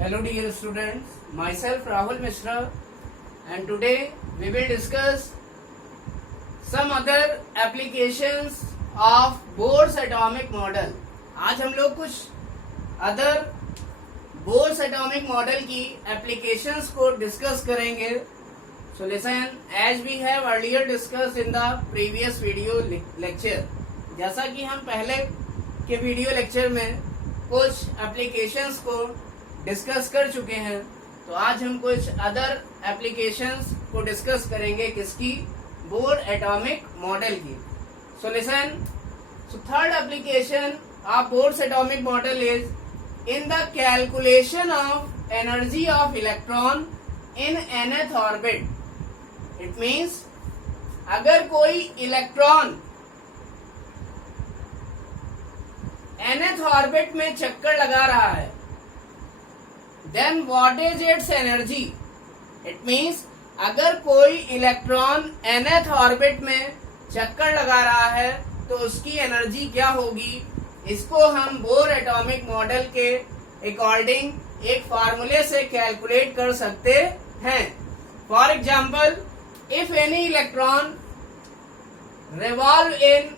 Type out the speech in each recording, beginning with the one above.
Hello dear students, myself Rahul Mishra and today we will discuss some other applications of Bohr's atomic model. आज हम लोग कुछ other Bohr's atomic model की applications को discuss करेंगे. So listen, as we have earlier discuss in the previous video lecture, जैसा कि हम पहले के वीडियो लेक्चर में कुछ एप्लीकेशंस को डिस्कस कर चुके हैं, तो आज हम कुछ अदर एप्लीकेशंस को डिस्कस करेंगे. किसकी? बोर एटॉमिक मॉडल की. So listen, so third application of Bohr's atomic model is in the calculation of energy of electron in nth orbit. It means अगर कोई इलेक्ट्रॉन nth ऑर्बिट में चक्कर लगा रहा है, then what is its energy? It means अगर कोई electron nth orbit में चक्कर लगा रहा है तो उसकी एनर्जी क्या होगी? इसको हम बोर एटॉमिक मॉडल के अकॉर्डिंग एक फार्मूले से कैलकुलेट कर सकते हैं. For example, if any electron revolve in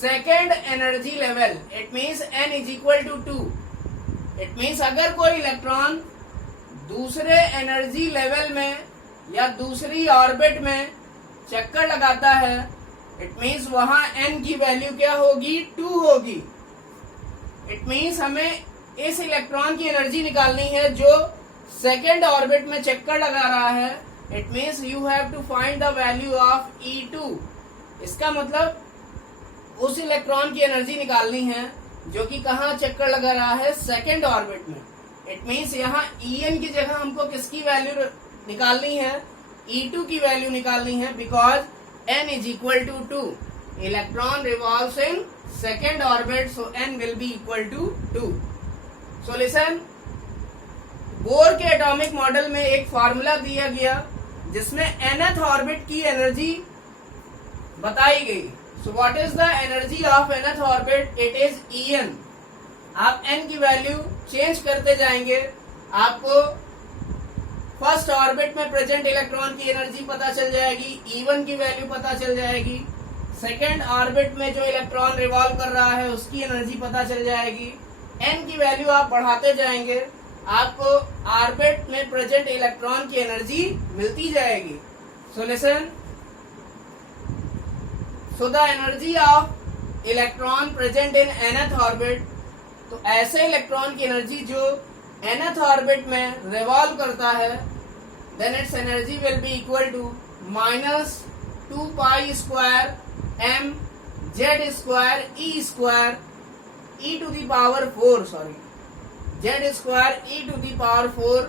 second energy level, it means n is equal to 2. It means अगर कोई इलेक्ट्रॉन दूसरे एनर्जी लेवल में या दूसरी ऑर्बिट में चक्कर लगाता है, इट मीन्स वहां n की वैल्यू क्या होगी? 2 होगी. इट मीन्स हमें इस इलेक्ट्रॉन की एनर्जी निकालनी है जो सेकेंड ऑर्बिट में चक्कर लगा रहा है. It means you have to find the value of E2. इसका मतलब उस इलेक्ट्रॉन की एनर्जी निकालनी है जो कि कहाँ चक्कर लगा रहा है? सेकेंड ऑर्बिट में. इट मीन्स यहाँ En की जगह हमको किसकी वैल्यू निकालनी है? E2 की वैल्यू निकालनी है, because n is equal to 2. Electron revolves in second orbit, so n will be equal to 2. So listen, bore के एटॉमिक मॉडल में एक फार्मूला दिया गया जिसमें nth ऑर्बिट की एनर्जी बताई गई. So what is the energy of nth orbit? It is En. आप n की वैल्यू चेंज करते जाएंगे, आपको फर्स्ट ऑर्बिट में प्रेजेंट इलेक्ट्रॉन की एनर्जी पता चल जाएगी, E1 की वैल्यू पता चल जाएगी. सेकेंड ऑर्बिट में जो इलेक्ट्रॉन रिवॉल्व कर रहा है उसकी एनर्जी पता चल जाएगी. n की वैल्यू आप बढ़ाते जाएंगे, आपको ऑर्बिट में प्रेजेंट इलेक्ट्रॉन की एनर्जी मिलती जाएगी. So listen, so the energy of electron present in nth orbit, तो ऐसे इलेक्ट्रॉन की एनर्जी जो nth ऑर्बिट में रिवॉल्व करता है, then its energy will be equal to minus 2 pi square m z square e square e to the power 4 z square e to the power 4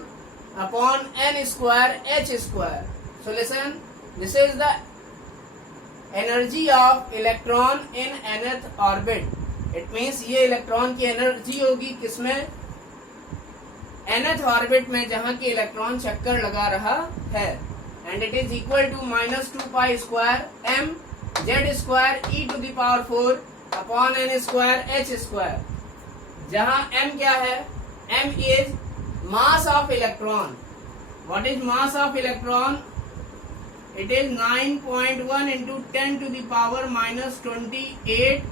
upon n square h square. So listen, this is the energy of electron in nth orbit. It means ये electron की energy होगी किसमें? nth orbit में, जहां की electron चक्कर लगा रहा है. And it is equal to minus 2 pi square m z square e to the power 4 upon n square h square, जहां m क्या है? m is mass of electron. What is mass of electron? It is 9.1 into 10 to the power minus 28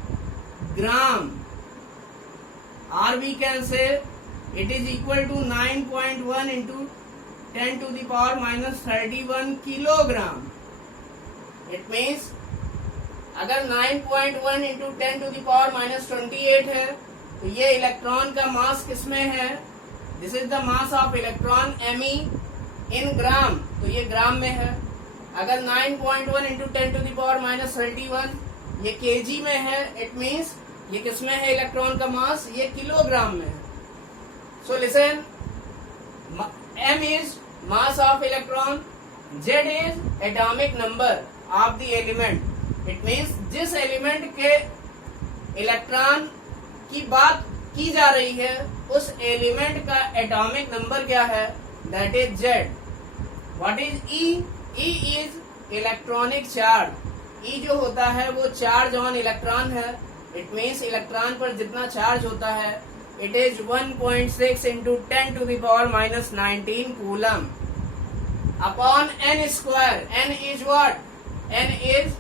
gram, और we can say it is equal to 9.1 into 10 to the power minus 31 kilogram. It means अगर 9.1 into 10 to the power minus 28 है तो ये electron का मास किसमें है? This is the mass of electron Me इन ग्राम, तो ये ग्राम में है. अगर 9.1 into 10 to the power minus 31 ये kg में है, इट मीन्स ये किसमें है इलेक्ट्रॉन का मास? ये किलोग्राम में है. So listen, m is mass of electron, z is atomic number of the element. It means जिस एलिमेंट के इलेक्ट्रॉन की बात की जा रही है उस एलिमेंट का एटॉमिक नंबर क्या है? That is z. What is E? E is electronic charge. E जो होता है वो चार्ज ऑन इलेक्ट्रॉन है. इट मीन्स इलेक्ट्रॉन पर जितना चार्ज होता है it is 1.6 into 10 to the power minus 19 coulomb upon n square. N is what? N is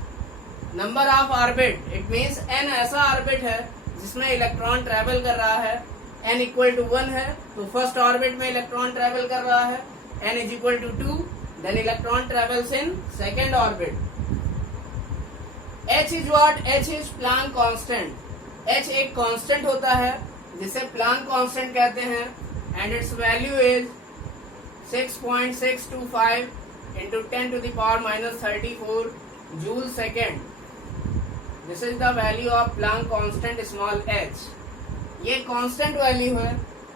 number of orbit. It means n ऐसा ऑर्बिट है जिसमें इलेक्ट्रॉन ट्रेवल कर रहा है. n इक्वल टू 1 है तो फर्स्ट ऑर्बिट में इलेक्ट्रॉन ट्रेवल कर रहा है. n is equal to 2, then electron travels in second orbit. h is what? h is Planck constant. h एक कांस्टेंट होता है जिसे प्लैंक कांस्टेंट कहते हैं, and its value is 6.625 into 10 to the power minus 34 joule second. This is the value of Planck constant small h. ये constant value है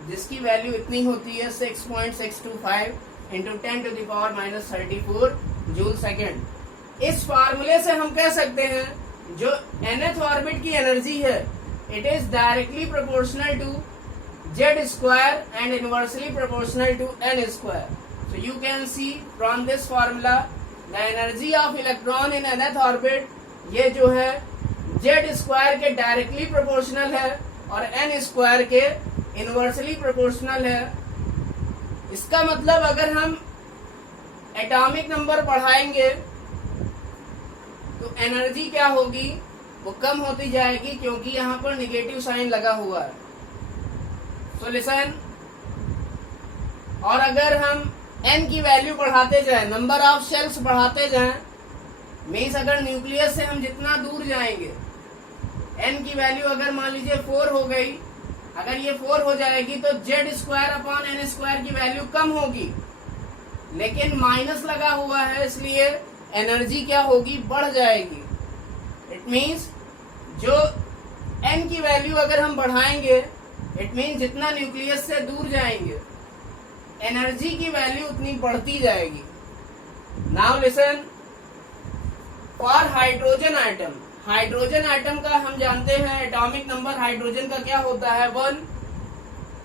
जिसकी value इतनी होती है 6.625 into 10 to the power minus 34 joule second. इस फार्मूले से हम कह सकते हैं जो nth ऑर्बिट की एनर्जी है it is directly proportional to z square and inversely proportional to n square. So you can see from this formula the energy of electron in nth orbit ये जो है z square के directly proportional है और n square के inversely proportional है. इसका मतलब अगर हम एटॉमिक नंबर बढ़ाएंगे तो एनर्जी क्या होगी? वो कम होती जाएगी क्योंकि यहाँ पर निगेटिव साइन लगा हुआ है. सो लिसन, और अगर हम n की वैल्यू बढ़ाते जाएं, नंबर ऑफ शेल्स बढ़ाते जाएं, मीन्स अगर न्यूक्लियस से हम जितना दूर जाएंगे n की वैल्यू अगर मान लीजिए 4 हो गई, अगर ये 4 हो जाएगी तो z square upon n square की वैल्यू कम होगी, लेकिन माइनस लगा हुआ है इसलिए एनर्जी क्या होगी? बढ़ जाएगी. इट मीन्स जो n की वैल्यू अगर हम बढ़ाएंगे इट मीन्स जितना न्यूक्लियस से दूर जाएंगे एनर्जी की वैल्यू उतनी बढ़ती जाएगी. Now listen, for hydrogen atom, hydrogen atom का हम जानते हैं एटॉमिक नंबर हाइड्रोजन का क्या होता है? 1.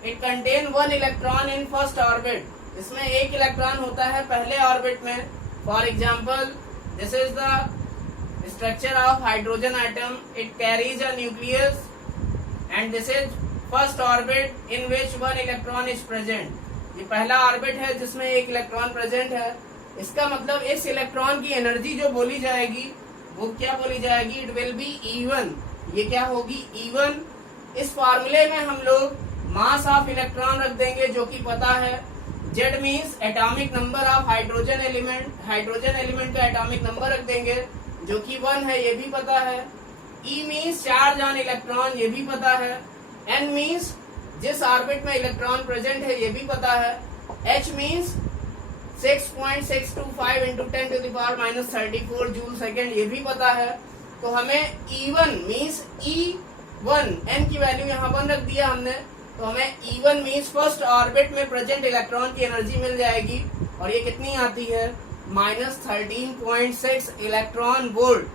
It contain 1 electron in first orbit. इसमें एक इलेक्ट्रॉन होता है पहले ऑर्बिट में. For example, this is the structure of hydrogen item. It carries a nucleus and this is first orbit in which 1 electron is present. ये पहला orbit है जिसमें एक इलेक्ट्रॉन प्रेजेंट है. इसका मतलब इस इलेक्ट्रॉन की एनर्जी जो बोली जाएगी वो क्या बोली जाएगी? It will be E1. ये क्या होगी? E1. इस फार्मूले में हम लोग मास ऑफ इलेक्ट्रॉन रख देंगे जो कि पता है. Z means atomic number of hydrogen element. Hydrogen element का एटॉमिक नंबर रख देंगे जो कि 1 है, ये भी पता है. E means charge on electron, ये भी पता है. N मीन्स जिस ऑर्बिट में इलेक्ट्रॉन प्रेजेंट है, ये भी पता है. H means 6.625 into 10 to the power minus 34 joule second, ये भी पता है. तो हमें E1 मीन्स E1, n की वैल्यू यहाँ 1 रख दिया हमने, तो हमें E1 मीन्स फर्स्ट ऑर्बिट में प्रेजेंट इलेक्ट्रॉन की एनर्जी मिल जाएगी. और ये कितनी आती है? -13.6 इलेक्ट्रॉन वोल्ट.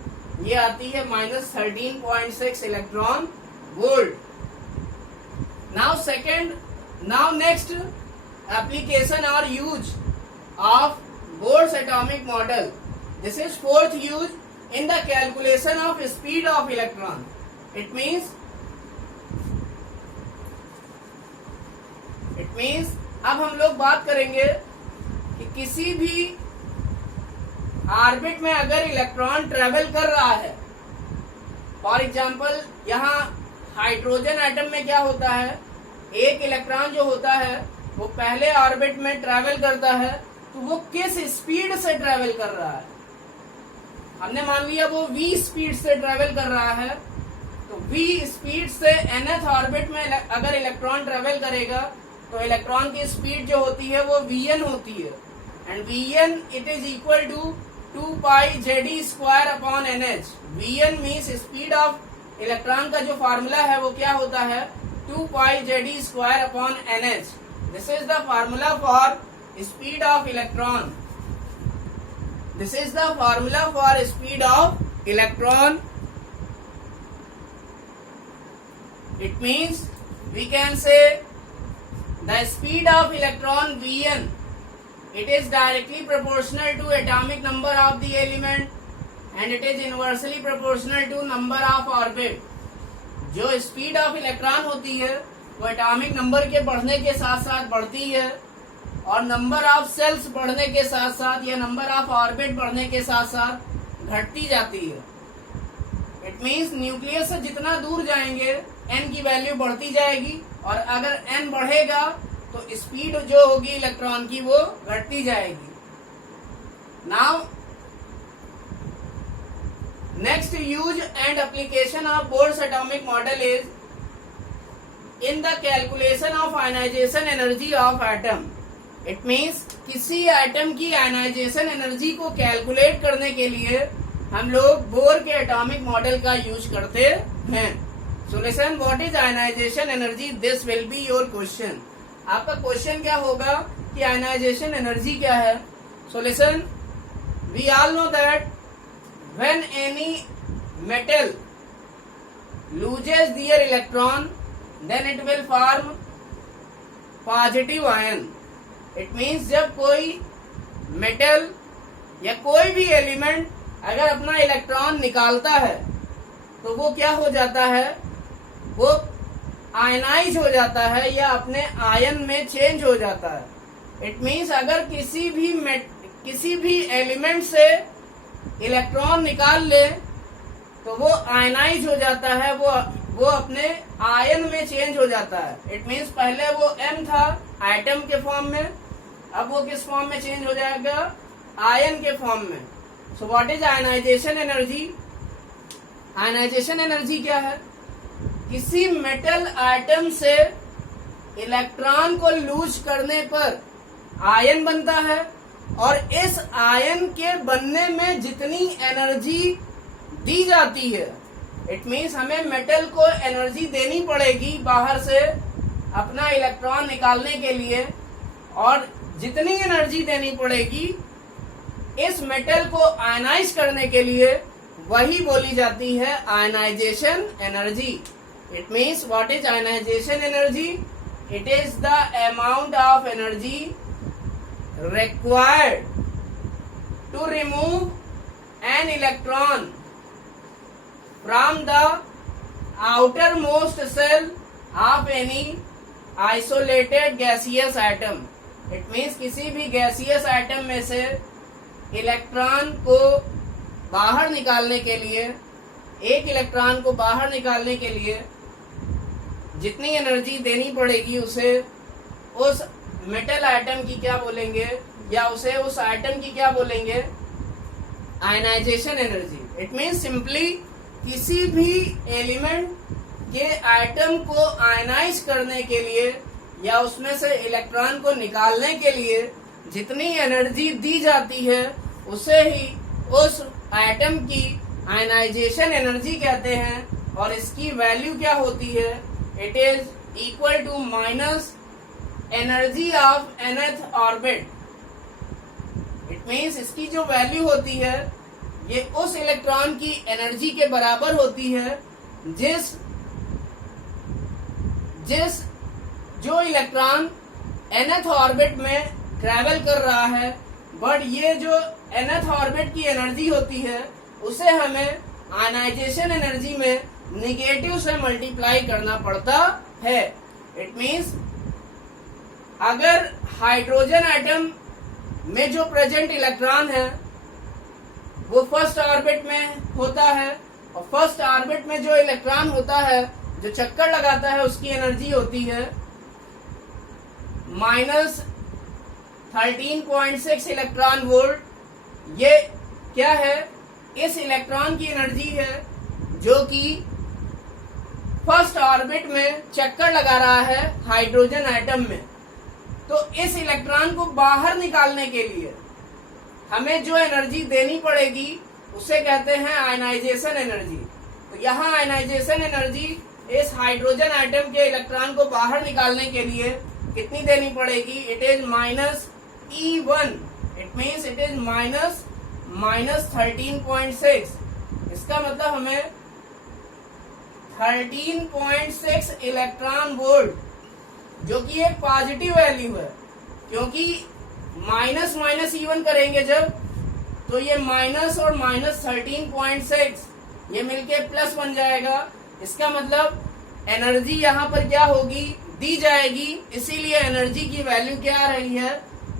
ये आती है -13.6 electron volt. Now next application और use of Bohr's atomic model. This is fourth use in the calculation of speed of electron. It means अब हम लोग बात करेंगे कि किसी भी ऑर्बिट में अगर इलेक्ट्रॉन ट्रेवल कर रहा है, फॉर एग्जाम्पल यहाँ हाइड्रोजन एटम में क्या होता है? एक इलेक्ट्रॉन जो होता है वो पहले ऑर्बिट में ट्रेवल करता है, तो वो किस स्पीड से ट्रेवल कर रहा है? हमने मान लिया वो v स्पीड से ट्रेवल कर रहा है, तो v स्पीड से nth ऑर्बिट में अगर इलेक्ट्रॉन ट्रेवल करेगा तो इलेक्ट्रॉन की स्पीड जो होती है वो vn होती है. And vn it is equal to 2 pi Ze square upon nh. vn means speed of electron का जो फार्मूला है वो क्या होता है? 2 pi Ze square upon nh. This is the formula for speed of electron. This is the formula for speed of electron. It means we can say the speed of electron Vn, it is directly proportional to atomic number of the element and it is inversely proportional to number of orbit. जो speed of electron होती है वो atomic number के बढ़ने के साथ साथ बढ़ती है, और नंबर ऑफ सेल्स बढ़ने के साथ साथ या नंबर ऑफ ऑर्बिट बढ़ने के साथ साथ घटती जाती है। इट मीन्स न्यूक्लियस से जितना दूर जाएंगे n की वैल्यू बढ़ती जाएगी, और अगर n बढ़ेगा तो स्पीड जो होगी इलेक्ट्रॉन की वो घटती जाएगी। Now next use and application of Bohr's atomic model is in the calculation of ionization energy of atom. It means किसी एटम की आयनाइजेशन एनर्जी को कैलकुलेट करने के लिए हम लोग बोर के एटॉमिक मॉडल का यूज करते हैं। Solution, what is ionization energy? This will be your question. आपका क्वेश्चन क्या होगा कि आयनाइजेशन एनर्जी क्या है? Solution, we all know that when any metal loses their electron then it will form positive ion. It means जब कोई metal या कोई भी एलिमेंट अगर अपना इलेक्ट्रॉन निकालता है तो वो क्या हो जाता है? वो आयनाइज हो जाता है या अपने आयन में चेंज हो जाता है। इट मीन्स अगर किसी भी एलिमेंट से इलेक्ट्रॉन निकाल ले तो वो आयनाइज हो जाता है, वो अपने आयन में चेंज हो जाता है। इट मीन्स पहले वो M था एटम के फॉर्म में, अब वो किस फॉर्म में चेंज हो जाएगा? आयन के फॉर्म में। So what is ionization energy? Ionization energy क्या है? किसी मेटल आइटम से इलेक्ट्रॉन को लूज करने पर आयन बनता है, और इस आयन के बनने में जितनी एनर्जी दी जाती है, इट मीन्स हमें मेटल को एनर्जी देनी पड़ेगी बाहर से अपना इलेक्ट्रॉन निकालने के लिए, और जितनी एनर्जी देनी पड़ेगी इस मेटल को आयनाइज करने के लिए वही बोली जाती है ionization energy. It means what is ionization energy? It is the amount of energy required to remove an electron from the outermost shell of any isolated gaseous atom। It means किसी भी gaseous atom में से electron को बाहर निकालने के लिए, एक इलेक्ट्रॉन को बाहर निकालने के लिए जितनी एनर्जी देनी पड़ेगी उसे उस मेटल आइटम की क्या बोलेंगे, या उसे उस आइटम की क्या बोलेंगे? Ionization energy. It means simply किसी भी एलिमेंट के आइटम को आयनाइज करने के लिए या उसमें से इलेक्ट्रॉन को निकालने के लिए जितनी एनर्जी दी जाती है उसे ही उस आइटम की आयनाइजेशन एनर्जी कहते हैं, और इसकी वैल्यू क्या होती है? It is equal to minus energy of nth orbit. It means इसकी जो वैल्यू होती है ये उस इलेक्ट्रॉन की एनर्जी के बराबर होती है जिस जो इलेक्ट्रॉन nth ऑर्बिट में ट्रैवल कर रहा है, बट ये जो nth ऑर्बिट की एनर्जी होती है उसे हमें आयनाइजेशन एनर्जी में निगेटिव से मल्टीप्लाई करना पड़ता है। इट मीन्स अगर हाइड्रोजन एटम में जो प्रेजेंट इलेक्ट्रॉन है वो फर्स्ट ऑर्बिट में होता है, और फर्स्ट ऑर्बिट में जो इलेक्ट्रॉन होता है जो चक्कर लगाता है उसकी एनर्जी होती है माइनस 13.6 इलेक्ट्रॉन वोल्ट। ये क्या है? इस इलेक्ट्रॉन की एनर्जी है जो कि फर्स्ट ऑर्बिट में चक्कर लगा रहा है हाइड्रोजन एटम में। तो इस इलेक्ट्रॉन को बाहर निकालने के लिए हमें जो एनर्जी देनी पड़ेगी उसे कहते हैं आयनाइजेशन एनर्जी। तो यहाँ आयनाइजेशन एनर्जी इस हाइड्रोजन एटम के इलेक्ट्रॉन को बाहर निकालने के लिए कितनी देनी पड़ेगी? It is minus E1। It means it is minus 13.6। इसका मतलब हमें 13.6 इलेक्ट्रॉन वोल्ट, जो कि एक पॉजिटिव वैल्यू है, क्योंकि माइनस माइनस E1 करेंगे जब, तो ये माइनस और माइनस 13.6 ये मिलके प्लस बन जाएगा। इसका मतलब एनर्जी यहाँ पर क्या होगी? दी जाएगी, इसीलिए एनर्जी की वैल्यू क्या आ रही है,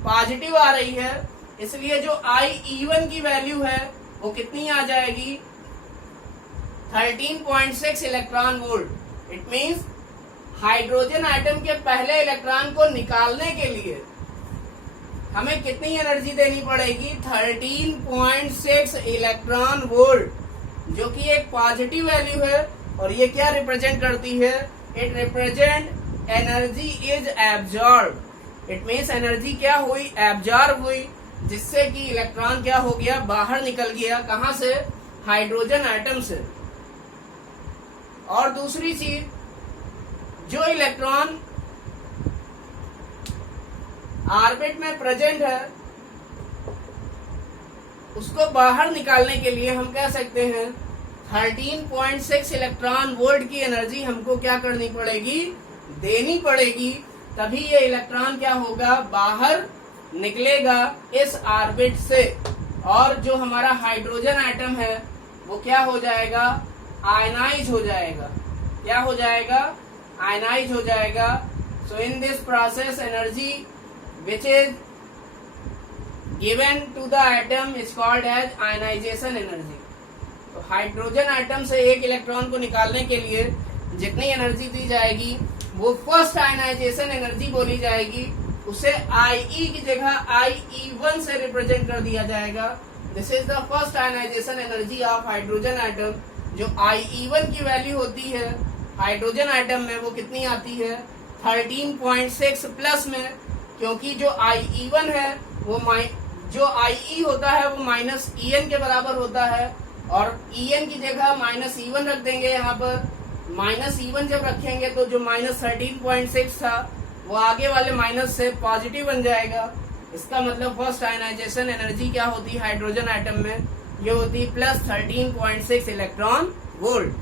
पॉजिटिव आ रही है। इसलिए जो IE1 की वैल्यू है वो कितनी आ जाएगी, 13.6 electron volt. It means hydrogen atom के पहले इलेक्ट्रॉन को निकालने के लिए हमें कितनी एनर्जी देनी पड़ेगी, 13.6 इलेक्ट्रॉन वोल्ट, जो कि एक पॉजिटिव वैल्यू है। और ये क्या रिप्रेजेंट करती है, it represent energy is absorb. It means energy क्या हुई, एब्जॉर्ब हुई, जिससे कि इलेक्ट्रॉन क्या हो गया, बाहर निकल गया, कहां से, हाइड्रोजन आइटम से। और दूसरी चीज, जो इलेक्ट्रॉन ऑर्बिट में प्रेजेंट है उसको बाहर निकालने के लिए हम कह सकते हैं 13.6 इलेक्ट्रॉन वोल्ट की एनर्जी हमको क्या करनी पड़ेगी, देनी पड़ेगी, तभी ये इलेक्ट्रॉन क्या होगा, बाहर निकलेगा इस ऑर्बिट से। और जो हमारा हाइड्रोजन आइटम है वो क्या हो जाएगा, आयनाइज हो जाएगा। क्या हो जाएगा, आयनाइज हो जाएगा। So in this process energy which is given to the atom is called as ionisation energy. तो हाइड्रोजन आइटम से एक इलेक्ट्रॉन को निकालने के लिए जितनी एनर्जी दी जाएगी वो फर्स्ट आयनाइजेशन एनर्जी बोली जाएगी। उसे IE की जगह IE1 से रिप्रेजेंट कर दिया जाएगा। This is the first ionization energy of hydrogen atom. जो IE1 की वैल्यू होती है हाइड्रोजन आइटम में वो कितनी आती है, 13.6 प्लस में, क्योंकि जो IE1 है वो जो IE होता है वो माइनस EN के बराबर होता है। और EN की जगह माइनस E1 रख देंगे। यहाँ पर माइनस E1 जब रखेंगे तो जो माइनस 13.6 था वो आगे वाले माइनस से पॉजिटिव बन जाएगा। इसका मतलब फर्स्ट आयनाइजेशन एनर्जी क्या होती है हाइड्रोजन आइटम में, ये होती है प्लस 13.6 इलेक्ट्रॉन वोल्ट।